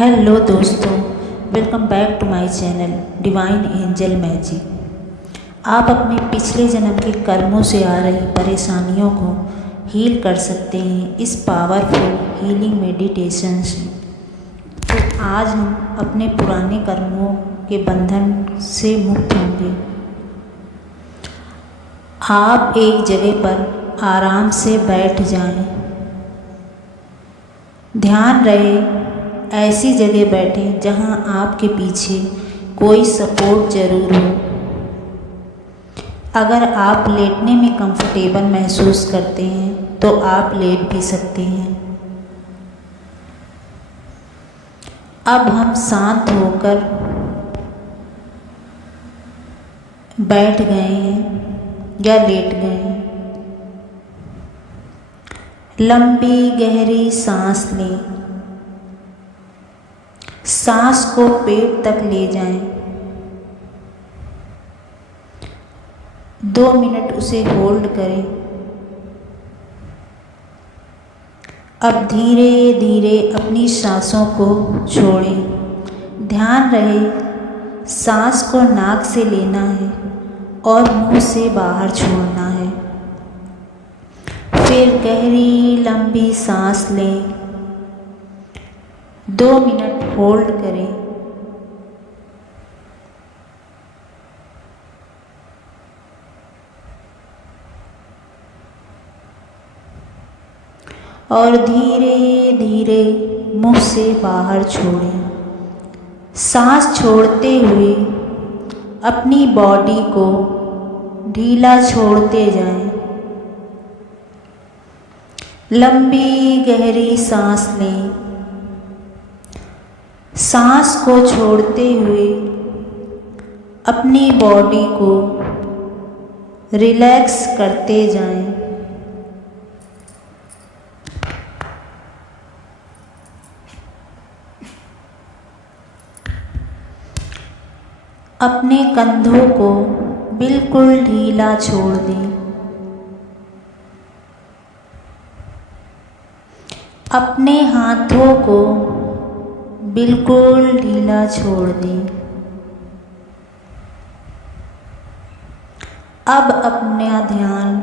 Hello दोस्तों, welcome back to my channel Divine Angel Magic. आप अपने पिछले जन्म के कर्मों से आ रही परेशानियों को हील कर सकते हैं इस पावरफुल हीलिंग मेडिटेशन से। तो आज हम अपने पुराने कर्मों के बंधन से मुक्त होंगे। आप एक जगह पर आराम से बैठ जाएं। ध्यान रहे ऐसी जगह बैठें जहां आपके पीछे कोई सपोर्ट जरूर हो। अगर आप लेटने में कंफर्टेबल महसूस करते हैं तो आप लेट भी सकते हैं। अब हम शांत होकर बैठ गए हैं या लेट गए हैं। लंबी गहरी सांस लें। सांस को पेट तक ले जाएं। 2 मिनट उसे होल्ड करें। अब धीरे धीरे अपनी सांसों को छोड़ें। ध्यान रहे सांस को नाक से लेना है और मुंह से बाहर छोड़ना है। फिर गहरी लंबी सांस लें। 2 मिनट होल्ड करें। और धीरे धीरे मुंह से बाहर छोड़ें। सांस छोड़ते हुए अपनी बॉडी को ढीला छोड़ते जाएं। लंबी गहरी सांस लें। सांस को छोड़ते हुए अपनी बॉडी को रिलैक्स करते जाएं। अपने कंधों को बिल्कुल ढीला छोड़ दें। अपने हाथों को बिल्कुल ढीला छोड़ दें। अब अपना ध्यान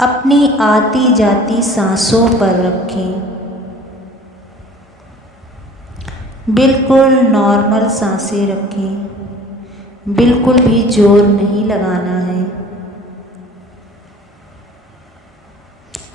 अपनी आती जाती सांसों पर रखें। बिल्कुल नॉर्मल सांसें रखें। बिल्कुल भी जोर नहीं लगाना है।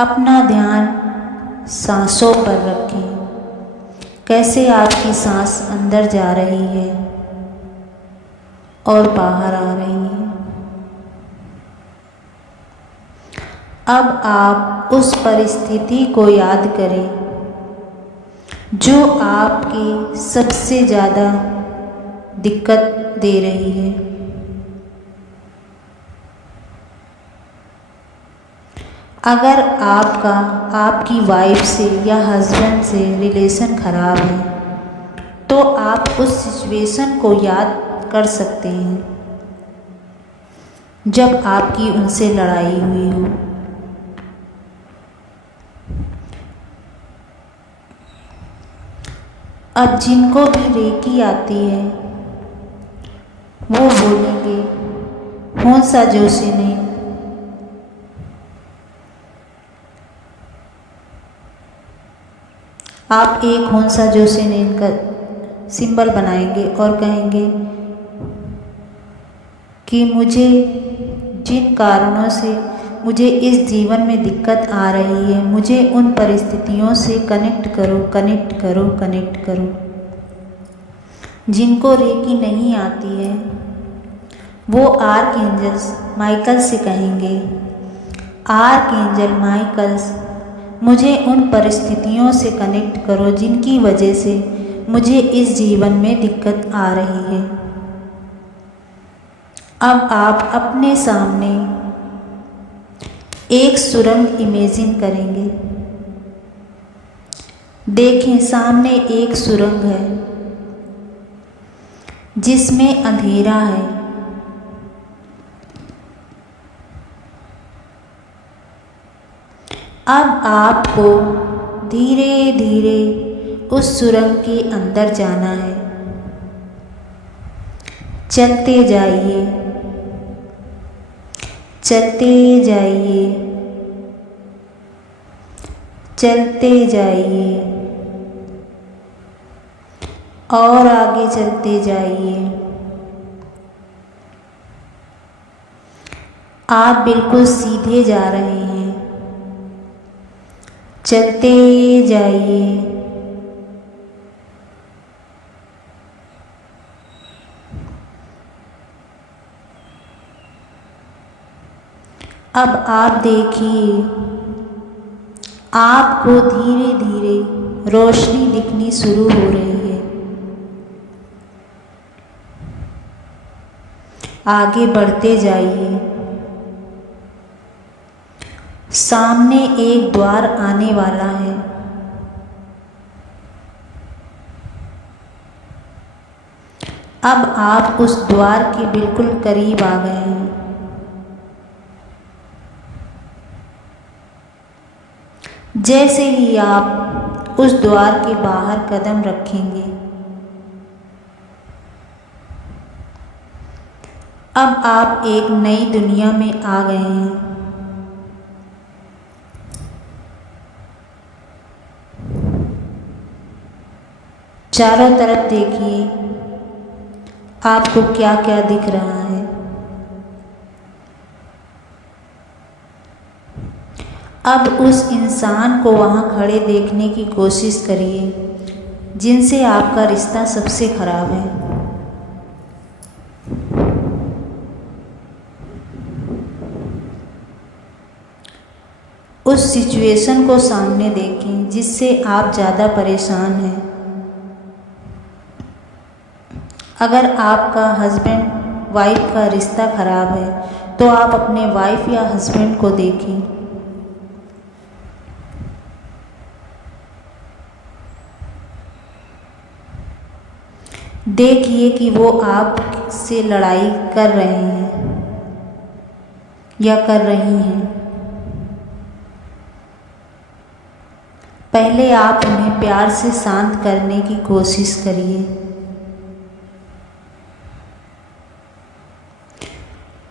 अपना ध्यान सांसों पर रखें। कैसे आपकी सांस अंदर जा रही है और बाहर आ रही है। अब आप उस परिस्थिति को याद करें जो आपकी सबसे ज़्यादा दिक्कत दे रही है। अगर आपकी वाइफ से या हस्बैंड से रिलेशन खराब है तो आप उस सिचुएशन को याद कर सकते हैं जब आपकी उनसे लड़ाई हुई हो। अब जिनको भी रेकी आती है वो बोलेंगे होंसा जोशी ने आप एक होंसा जोशी ने इनका सिंबल बनाएंगे और कहेंगे कि मुझे जिन कारणों से मुझे इस जीवन में दिक्कत आ रही है मुझे उन परिस्थितियों से कनेक्ट करो, कनेक्ट करो, कनेक्ट करो। जिनको रेकी नहीं आती है वो आर्कएंजल्स माइकल से कहेंगे, आर्कएंजल माइकल्स मुझे उन परिस्थितियों से कनेक्ट करो जिनकी वजह से मुझे इस जीवन में दिक्कत आ रही है। अब आप अपने सामने एक सुरंग इमेजिन करेंगे। देखें सामने एक सुरंग है जिसमें अंधेरा है। अब आपको धीरे धीरे उस सुरंग के अंदर जाना है। चलते जाइए, चलते जाइए, चलते जाइए और आगे चलते जाइए। आप बिल्कुल सीधे जा रहे हैं। चलते जाइए। अब आप देखिए, आपको धीरे धीरे रोशनी दिखनी शुरू हो रही है। आगे बढ़ते जाइए। सामने एक द्वार आने वाला है। अब आप उस द्वार के बिल्कुल करीब आ गए हैं। जैसे ही आप उस द्वार के बाहर कदम रखेंगे, अब आप एक नई दुनिया में आ गए हैं। चारों तरफ देखिए, आपको क्या क्या दिख रहा है। अब उस इंसान को वहाँ खड़े देखने की कोशिश करिए जिनसे आपका रिश्ता सबसे खराब है। उस सिचुएशन को सामने देखें जिससे आप ज़्यादा परेशान हैं। अगर आपका हस्बैंड वाइफ का रिश्ता खराब है तो आप अपने वाइफ या हस्बैंड को देखें। देखिए कि वो आपसे लड़ाई कर रहे हैं या कर रही हैं। पहले आप उन्हें प्यार से शांत करने की कोशिश करिए।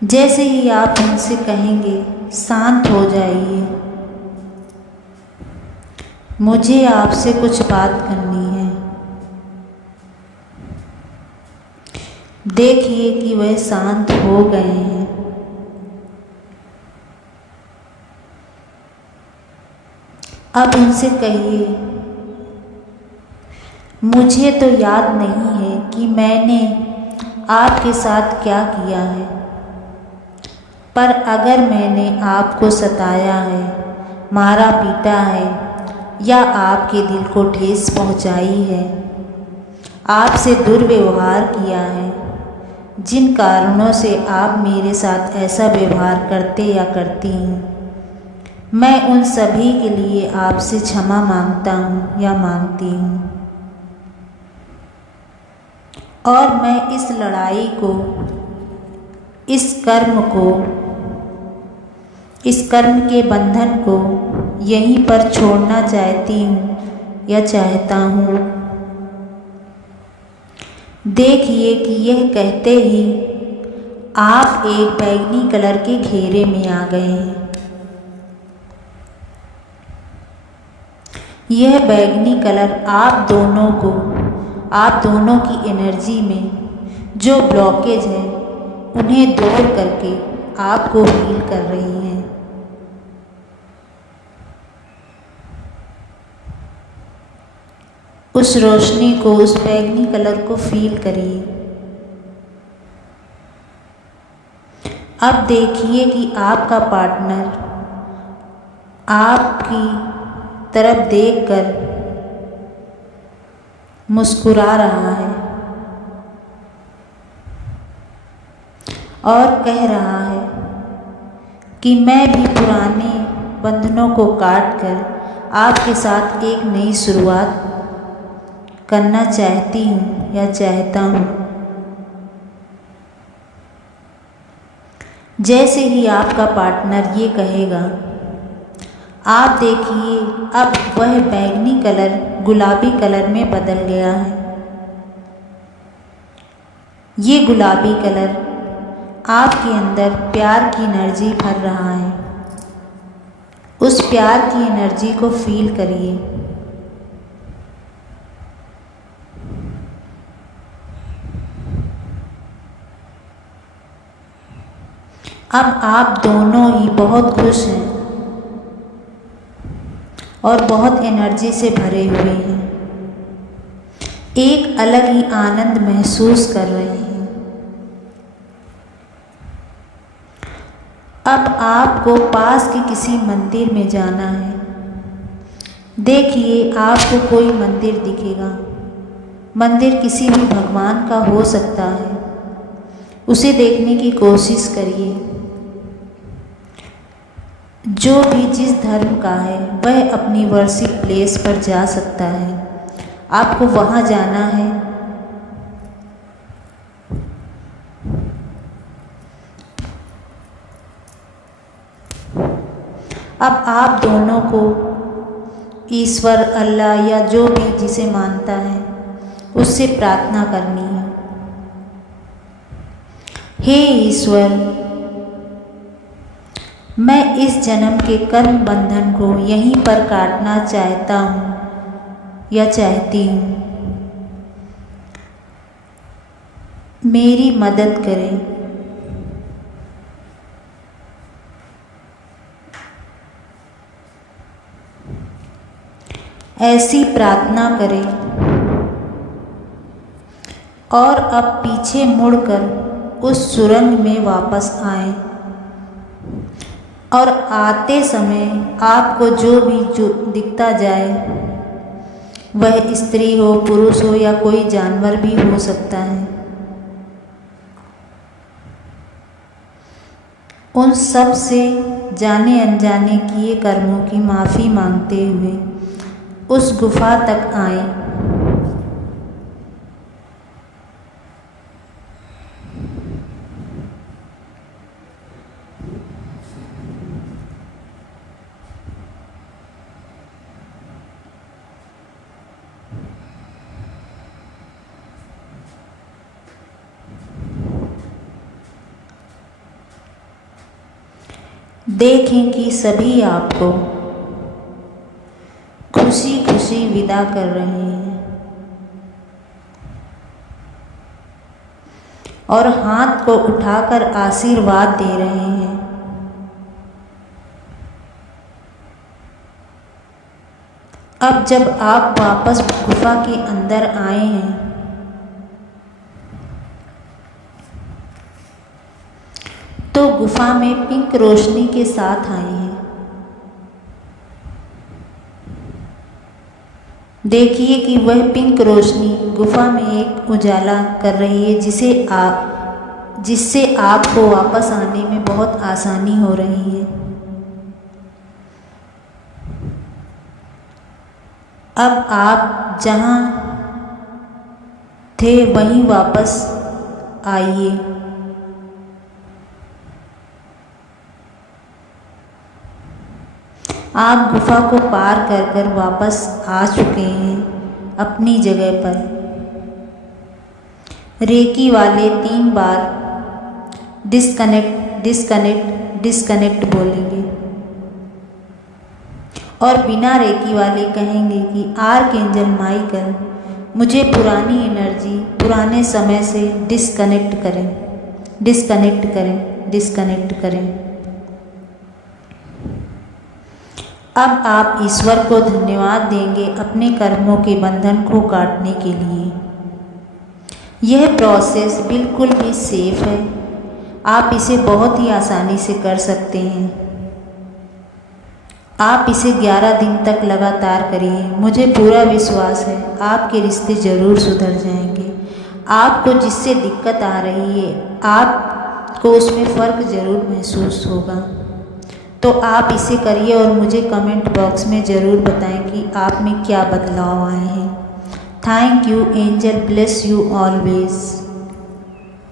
जैसे ही आप उनसे कहेंगे शांत हो जाइए, मुझे आपसे कुछ बात करनी है, देखिए कि वह शांत हो गए हैं। अब उनसे कहिए, मुझे तो याद नहीं है कि मैंने आपके साथ क्या किया है, पर अगर मैंने आपको सताया है, मारा पीटा है या आपके दिल को ठेस पहुंचाई है, आपसे दुर्व्यवहार किया है, जिन कारणों से आप मेरे साथ ऐसा व्यवहार करते या करती हैं, मैं उन सभी के लिए आपसे क्षमा मांगता हूँ या मांगती हूँ। और मैं इस लड़ाई को, इस कर्म के बंधन को यहीं पर छोड़ना चाहती हूँ या चाहता हूँ। देखिए कि यह कहते ही आप एक बैंगनी कलर के घेरे में आ गए हैं। यह बैंगनी कलर आप दोनों की एनर्जी में जो ब्लॉकेज है उन्हें दूर करके आपको हील कर रही है। उस रोशनी को, उस बैंगनी कलर को फील करिए। अब देखिए कि आपका पार्टनर आपकी तरफ देखकर मुस्कुरा रहा है और कह रहा है कि मैं भी पुराने बंधनों को काट कर आपके साथ एक नई शुरुआत करना चाहती हूँ या चाहता हूँ। जैसे ही आपका पार्टनर ये कहेगा, आप देखिए अब वह बैंगनी कलर गुलाबी कलर में बदल गया है। ये गुलाबी कलर आपके अंदर प्यार की एनर्जी भर रहा है। उस प्यार की एनर्जी को फील करिए। अब आप दोनों ही बहुत खुश हैं और बहुत एनर्जी से भरे हुए हैं। एक अलग ही आनंद महसूस कर रहे हैं। अब आपको पास के किसी मंदिर में जाना है। देखिए आपको कोई मंदिर दिखेगा। मंदिर किसी भी भगवान का हो सकता है। उसे देखने की कोशिश करिए। जो भी जिस धर्म का है वह अपनी वर्शिप प्लेस पर जा सकता है। आपको वहाँ जाना है। अब आप दोनों को ईश्वर, अल्लाह या जो भी जिसे मानता है उससे प्रार्थना करनी है। हे ईश्वर, मैं इस जन्म के कर्म बंधन को यहीं पर काटना चाहता हूँ या चाहती हूँ। मेरी मदद करें। ऐसी प्रार्थना करें और अब पीछे मुड़कर उस सुरंग में वापस आएं और आते समय आपको जो भी दिखता जाए, वह स्त्री हो, पुरुष हो या कोई जानवर भी हो सकता है, उन सब से जाने अनजाने किए कर्मों की माफ़ी मांगते हुए उस गुफा तक आए। देखें कि सभी आपको खुशी खुशी विदा कर रहे हैं और हाथ को उठाकर आशीर्वाद दे रहे हैं। अब जब आप वापस गुफा के अंदर आए हैं तो गुफा में पिंक रोशनी के साथ आए हैं। देखिए कि वह पिंक रोशनी गुफा में एक उजाला कर रही है जिससे आपको वापस आने में बहुत आसानी हो रही है। अब आप जहाँ थे वहीं वापस आइए। आप गुफा को पार कर कर वापस आ चुके हैं अपनी जगह पर। रेकी वाले 3 बार डिस्कनेक्ट डिस्कनेक्ट डिस्कनेक्ट बोलेंगे और बिना रेकी वाले कहेंगे कि आर्कएंजल माइकल मुझे पुरानी एनर्जी, पुराने समय से डिस्कनेक्ट करें, डिस्कनेक्ट करें, डिस्कनेक्ट करें। अब आप ईश्वर को धन्यवाद देंगे अपने कर्मों के बंधन को काटने के लिए। यह प्रोसेस बिल्कुल भी सेफ है। आप इसे बहुत ही आसानी से कर सकते हैं। आप इसे 11 दिन तक लगातार करिए। मुझे पूरा विश्वास है आपके रिश्ते ज़रूर सुधर जाएंगे। आपको जिससे दिक्कत आ रही है आपको उसमें फ़र्क ज़रूर महसूस होगा। तो आप इसे करिए और मुझे कमेंट बॉक्स में ज़रूर बताएं कि आप में क्या बदलाव आए हैं। Thank you. Angel bless you always.